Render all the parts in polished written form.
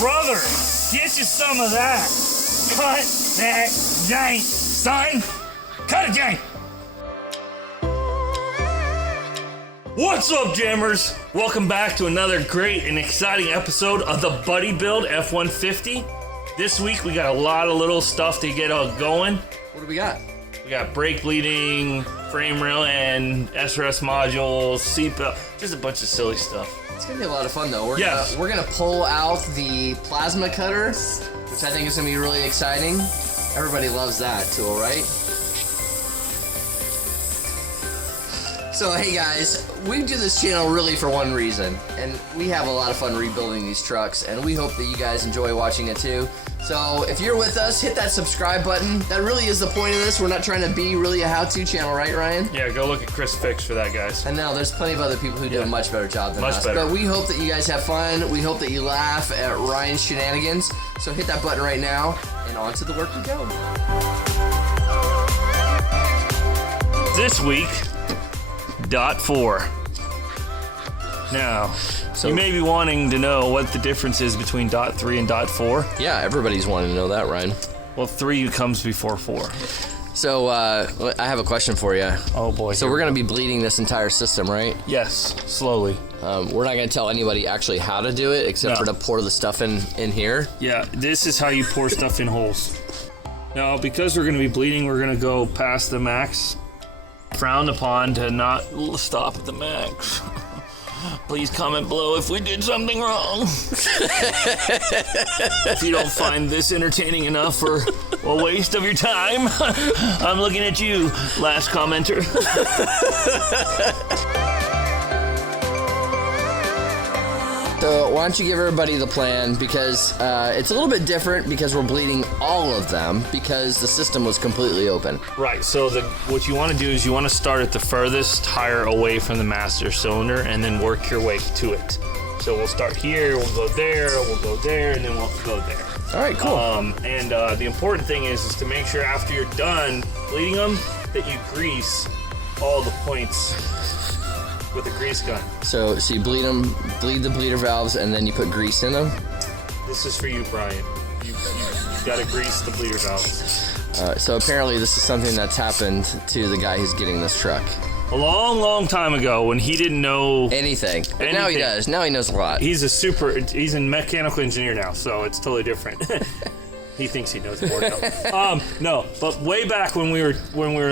brother, get you some of that. Cut that jank, son. Cut it, jank. What's up, jammers? Welcome back to another great and exciting episode of the Buddy Build F150. This week we got a lot of little stuff to get going. What do we got? We got brake bleeding, frame rail, and SRS modules, seatbelt, just a bunch of silly stuff. It's gonna be a lot of fun though. We're gonna pull out the plasma cutter, which I think is gonna be really exciting. Everybody loves that tool, right? So hey guys, we do this channel really for one reason, and we have a lot of fun rebuilding these trucks, and we hope that you guys enjoy watching it too. So if you're with us, hit that subscribe button. That really is the point of this. We're not trying to be really a how-to channel, right, Ryan? Yeah, go look at Chris Fix for that, guys. And now there's plenty of other people who do a much better job than us. But we hope that you guys have fun. We hope that you laugh at Ryan's shenanigans. So hit that button right now, and on to the work we go. This week, dot 4. Now, you may be wanting to know what the difference is between dot 3 and dot 4. Yeah, everybody's wanting to know that, Ryan. Well, 3 comes before 4. So, I have a question for you. Oh boy. So we're going to be bleeding this entire system, right? Yes, slowly. We're not going to tell anybody actually how to do it, except for to pour the stuff in here. Yeah, this is how you pour stuff in holes. Now, because we're going to be bleeding, we're going to go past the max. Frowned upon to not stop at the max. Please comment below if we did something wrong. If you don't find this entertaining enough or a waste of your time, I'm looking at you, last commenter. So why don't you give everybody the plan, because it's a little bit different because we're bleeding all of them because the system was completely open. Right, so what you want to do is you want to start at the furthest tire away from the master cylinder and then work your way to it. So we'll start here, we'll go there, and then we'll go there. All right, cool. And the important thing is to make sure after you're done bleeding them that you grease all the points with a grease gun. So you bleed the bleeder valves, and then you put grease in them? This is for you, Brian. You gotta grease the bleeder valves. So apparently this is something that's happened to the guy who's getting this truck. A long, long time ago when he didn't know anything. But now he does. Now he knows a lot. He's a mechanical engineer now, so it's totally different. He thinks he knows more now. No, but way back when we were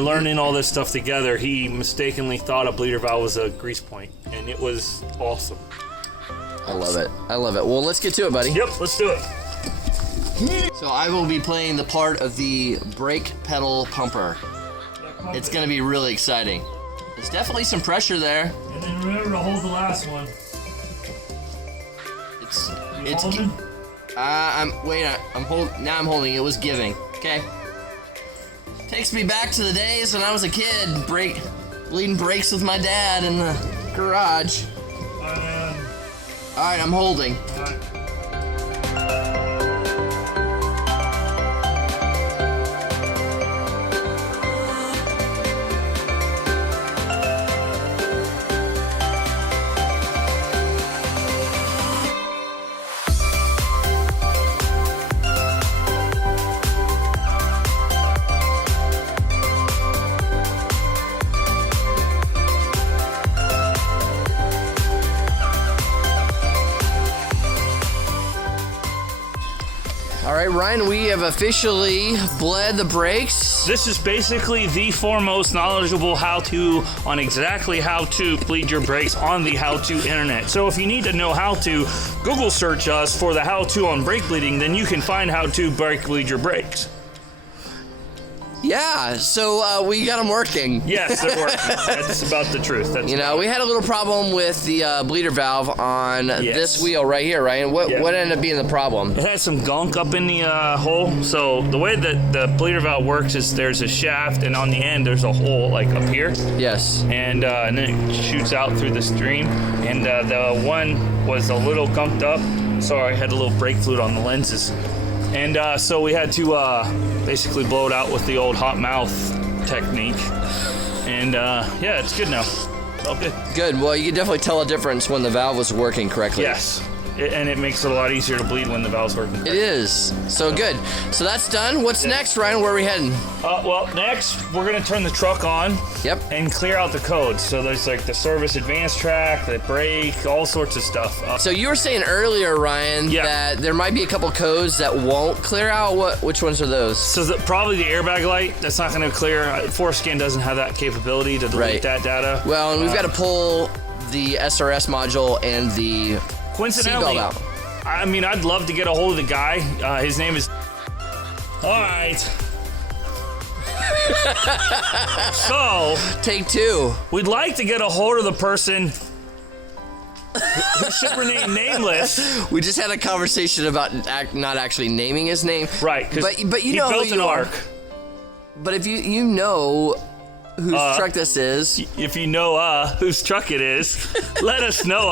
learning all this stuff together, he mistakenly thought a bleeder valve was a grease point, and it was awesome. I love it. I love it. Well, let's get to it, buddy. Yep, let's do it. So I will be playing the part of the brake pedal pumper. It's going to be really exciting. There's definitely some pressure there. And then remember to hold the last one. It's holding? I'm holding. It was giving. Okay. Takes me back to the days when I was a kid, bleeding brakes with my dad in the garage. All right, I'm holding. All right. All right, Ryan, we have officially bled the brakes. This is basically the foremost knowledgeable how-to on exactly how to bleed your brakes on the how-to internet. So if you need to know how to, Google search us for the how-to on brake bleeding, then you can find how to brake bleed your brakes. Yeah, so we got them working. Yes, they're working. That's about the truth. We had a little problem with the bleeder valve on this wheel right here, Ryan. What ended up being the problem? It has some gunk up in the hole. So the way that the bleeder valve works is there's a shaft, and on the end there's a hole like up here. Yes. And then it shoots out through the stream. And the one was a little gunked up, so I had a little brake fluid on the lenses. And so we had to basically blow it out with the old hot mouth technique. And yeah, it's good now. It's all good. Good. Well, you can definitely tell a difference when the valve was working correctly. Yes. and it makes it a lot easier to bleed when the valve's working. It is. So good. So that's done. What's next, Ryan? Where are we heading? Well, next we're gonna turn the truck on. Yep. And clear out the codes. So there's like the service advanced track, the brake, all sorts of stuff. So you were saying earlier, Ryan, that there might be a couple codes that won't clear out. Which ones are those? So probably the airbag light. That's not gonna clear. Forescan doesn't have that capability to delete that data. Well, and we've got to pull the SRS module and the coincidentally, seatbelt out. I mean, I'd love to get a hold of the guy. His name is... All right. So... Take two. We'd like to get a hold of the person who should remain nameless. We just had a conversation about not actually naming his name. Right, but you he know built who an you arc. But if you know whose truck this is. If you know whose truck it is, let us know,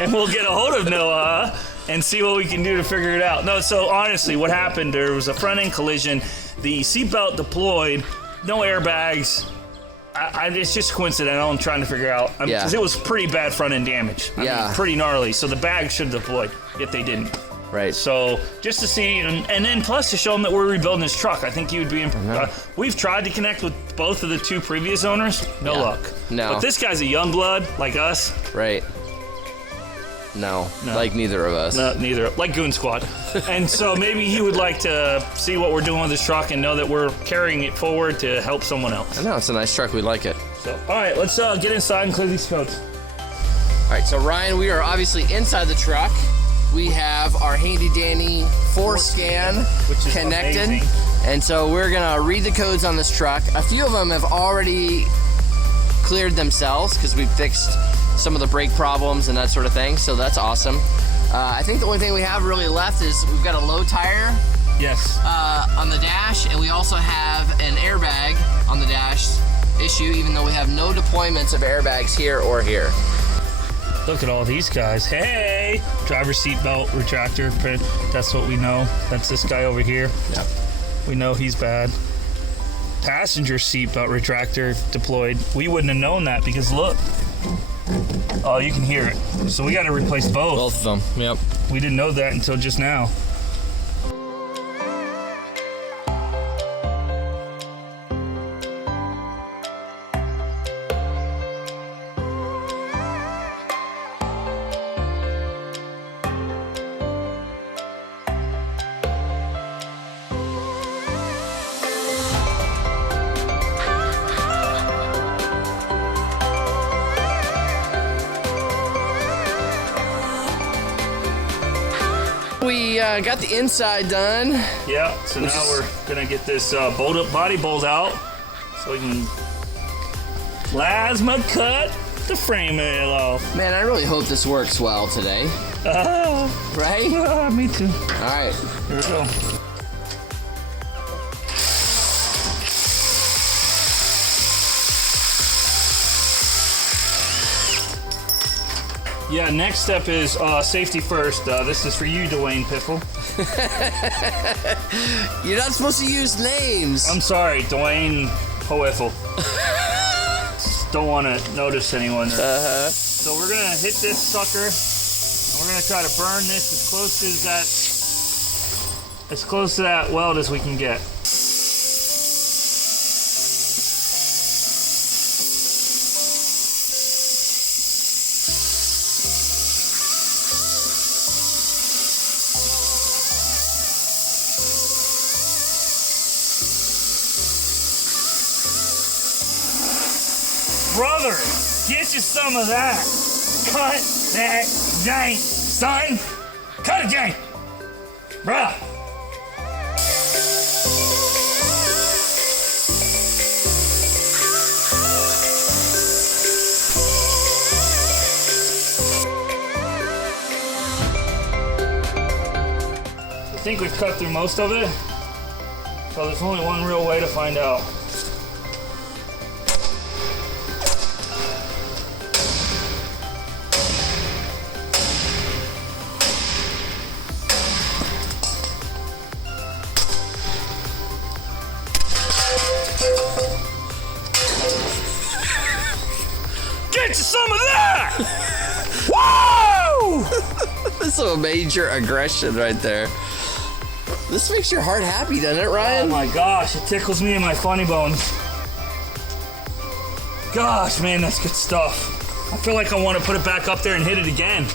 and we'll get a hold of Noah and see what we can do to figure it out. No, so honestly, what happened, there was a front-end collision, the seatbelt deployed, no airbags. It's just coincidental. I'm trying to figure out. Because it was pretty bad front-end damage. I mean, pretty gnarly. So the bag should have deployed, yet they didn't. Right. So just to see, and then plus to show them that we're rebuilding his truck. I think he would be. We've tried to connect with both of the two previous owners. No luck. No. But this guy's a young blood like us. Right. No. Like neither of us. No, neither. Like Goon Squad. And so maybe he would like to see what we're doing with his truck and know that we're carrying it forward to help someone else. I know, it's a nice truck. We like it. So, all right, let's get inside and clear these codes. All right, so Ryan, we are obviously inside the truck. We have our handy dandy Forescan which is connected. amazing. And so we're gonna read the codes on this truck. A few of them have already cleared themselves because we fixed some of the brake problems and that sort of thing. So that's awesome. I think the only thing we have really left is we've got a low tire on the dash, and we also have an airbag on the dash issue, even though we have no deployments of airbags here or here. Look at all these guys. Hey! Driver seat belt retractor. That's what we know. That's this guy over here. Yep. We know he's bad. Passenger seat belt retractor deployed. We wouldn't have known that because look. Oh, you can hear it. So we got to replace both. Both of them, yep. We didn't know that until just now. We got the inside done. Yeah, so now we're gonna get this bolt-up body bolt out so we can plasma cut the frame off. Man, I really hope this works well today. Right? Me too. All right. Here we go. Yeah, next step is safety first. This is for you, Dwayne Piffle. You're not supposed to use names. I'm sorry, Dwayne Hoeffel. Just don't want to notice anyone. So we're going to hit this sucker, and we're going to try to burn this as close to that weld as we can get. Brother, get you some of that. Cut that jank, son. Cut it, jank. Bruh. I think we've cut through most of it. So there's only one real way to find out. Get you some of that! Whoa! That's a major aggression right there. This makes your heart happy, doesn't it, Ryan? Oh my gosh, it tickles me in my funny bones. Gosh, man, that's good stuff. I feel like I want to put it back up there and hit it again.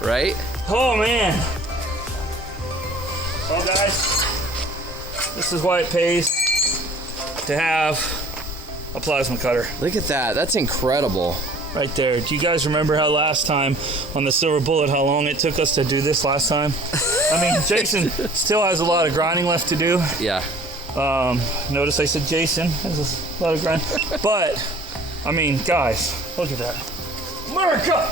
Right? Oh, man. Well, guys, this is why it pays to have a plasma cutter. Look at that. That's incredible. Right there. Do you guys remember how last time on the Silver Bullet, how long it took us to do this last time? I mean, Jason still has a lot of grinding left to do. Yeah. Notice I said Jason has a lot of grind. But, I mean, guys, look at that. America!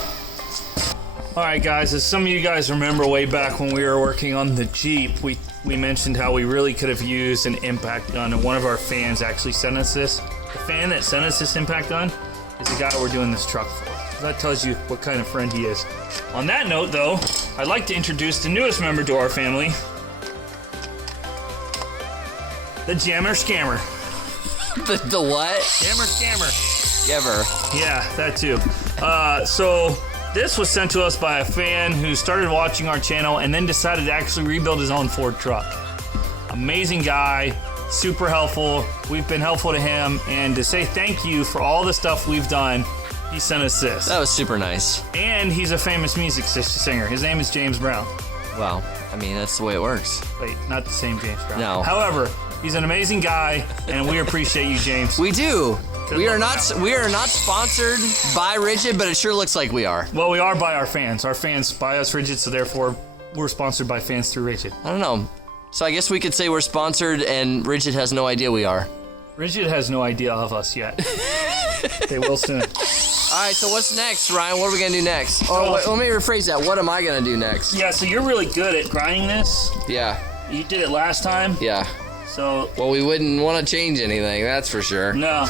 All right, guys, as some of you guys remember way back when we were working on the Jeep, we mentioned how we really could have used an impact gun, and one of our fans actually sent us this. The fan that sent us this impact gun is the guy we're doing this truck for. That tells you what kind of friend he is. On that note, though, I'd like to introduce the newest member to our family, the Jammer Scammer. The what? Jammer Scammer. Ever. Yeah, that too. So this was sent to us by a fan who started watching our channel and then decided to actually rebuild his own Ford truck. Amazing guy, super helpful. We've been helpful to him, and to say thank you for all the stuff we've done, he sent us this. That was super nice. And he's a famous music singer. His name is James Brown. Well, I mean, that's the way it works. Wait, not the same James Brown. No. However, he's an amazing guy, and we appreciate you, James. We do. Good We are luck not. now. We are not sponsored by Rigid, but it sure looks like we are. Well, we are by our fans. Our fans buy us Rigid, so therefore we're sponsored by fans through Rigid. I don't know. So I guess we could say we're sponsored, and Rigid has no idea we are. Rigid has no idea of us yet. They will soon. All right. So what's next, Ryan? What are we gonna do next? Oh, wait, let me rephrase that. What am I gonna do next? Yeah, so you're really good at grinding this. Yeah. You did it last time. Yeah. So, Well, we wouldn't want to change anything. That's for sure. no.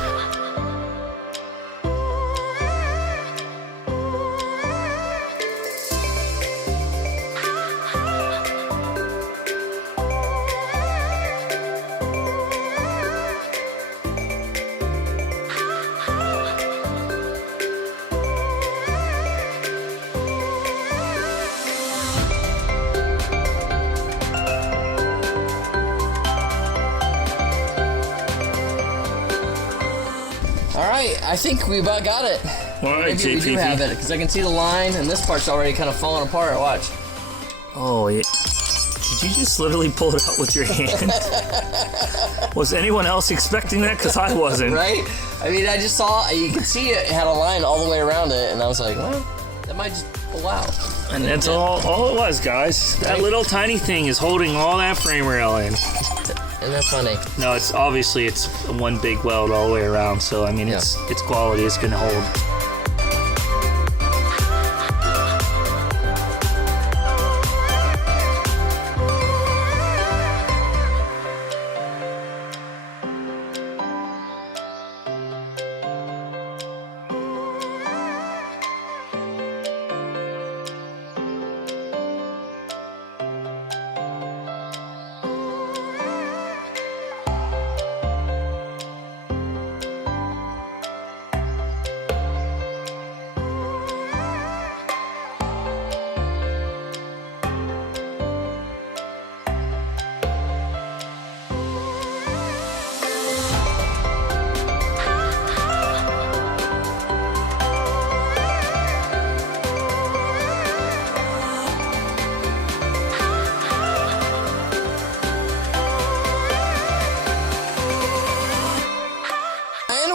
All right. I think we about got it. All right, Maybe we do have it because I can see the line, and this part's already kind of falling apart. Watch. Oh, yeah. Did you just literally pull it out with your hand? Was anyone else expecting that? Because I wasn't. Right? I mean, I just saw, you could see it had a line all the way around it, and I was like, well, that might just pull out. And that's all it was, guys. That little tiny thing is holding all that frame rail in. Isn't that funny? No, it's obviously it's one big weld all the way around. So I mean, it's quality. It's gonna hold.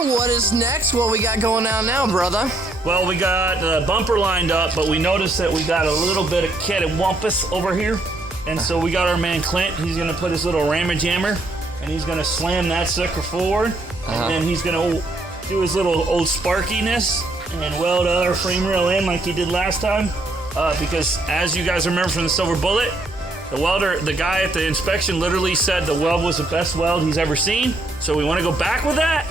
What is next? What we got going on now, brother? Well, we got the bumper lined up, but we noticed that we got a little bit of cattywampus over here. And so we got our man Clint. He's going to put his little rammer jammer, and he's going to slam that sucker forward. And then he's going to do his little old sparkiness and weld our frame rail in like he did last time. Because as you guys remember from the Silver Bullet, the guy at the inspection literally said the weld was the best weld he's ever seen. So we want to go back with that.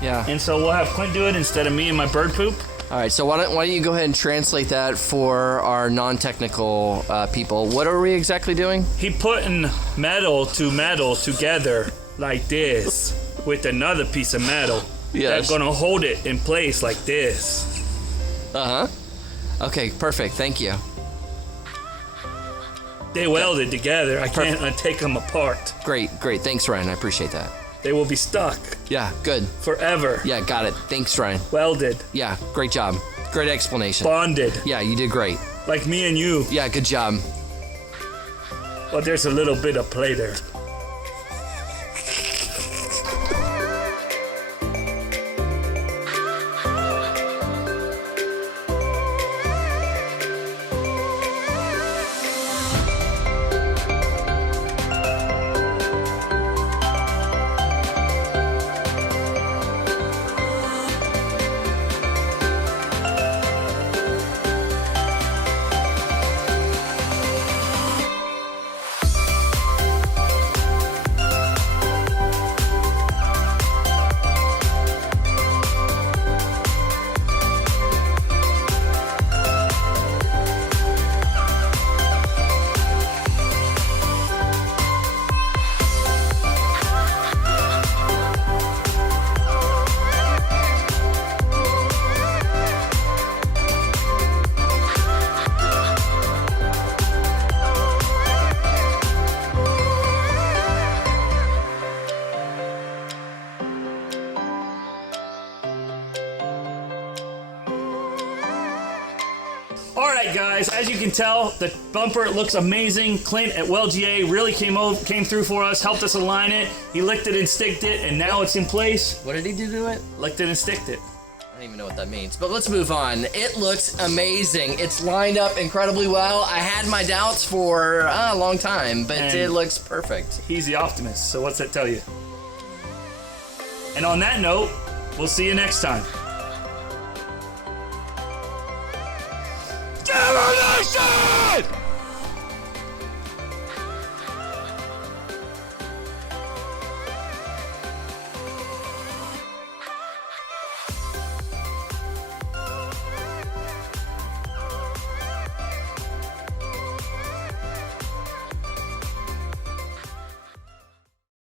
Yeah. And so we'll have Clint do it instead of me and my bird poop. All right, so why don't you go ahead and translate that for our non-technical people. What are we exactly doing? He putting metal to metal together like this with another piece of metal. Yes. That's gonna hold it in place like this. Uh-huh. Okay, perfect. Thank you. They welded together. I can't take them apart. Great. Thanks, Ryan. I appreciate that. They will be stuck Yeah, good. forever. Yeah, got it. Thanks, Ryan. Welded. Yeah, great job. Great explanation. Bonded. Yeah, you did great. Like me and you. Yeah, good job. But there's a little bit of play there. Alright guys, as you can tell, the bumper looks amazing. Clint at WellGA really came through for us, helped us align it. He licked it and sticked it, and now it's in place. What did he do to it? Licked it and sticked it. I don't even know what that means, but let's move on. It looks amazing. It's lined up incredibly well. I had my doubts for a long time, but And it looks perfect. He's the optimist, so what's that tell you? And on that note, we'll see you next time. GEARWRENCH!